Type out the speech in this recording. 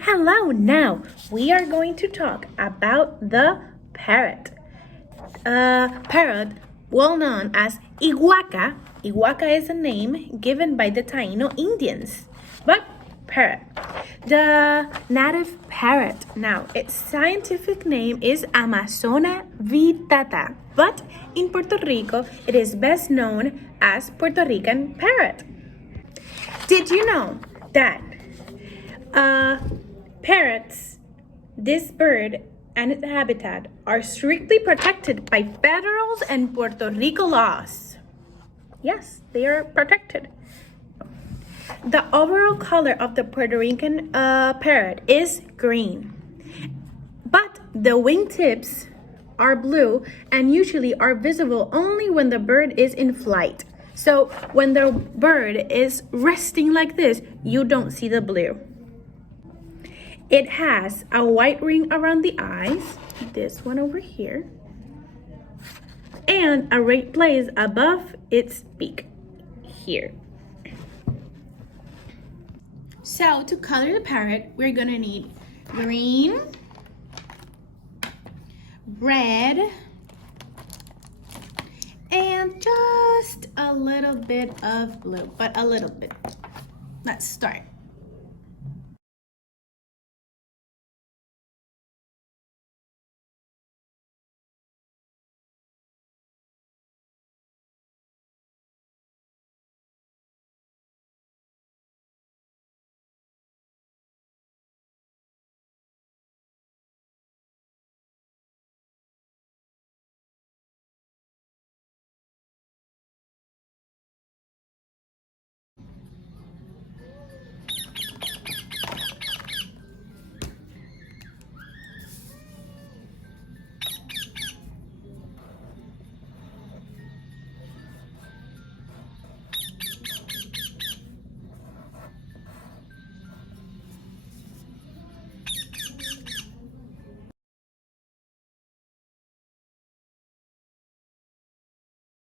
Hello, now we are going to talk about the parrot. Parrot, well known as iguaca. Iguaca is a name given by the Taino Indians. But parrot, the native parrot. Now, its scientific name is Amazona vittata, but in Puerto Rico, it is best known as Puerto Rican parrot. Did you know that parrots, this bird and its habitat are strictly protected by federal and Puerto Rico laws? Yes, they are protected. The overall color of the Puerto Rican parrot is green, but the wingtips are blue and usually are visible only when the bird is in flight. So when the bird is resting like this, you don't see the blue. It has a white ring around the eyes, this one over here, and a red place above its beak, here. So to color the parrot, we're gonna need green, red, and just a little bit of blue, but a little bit. Let's start.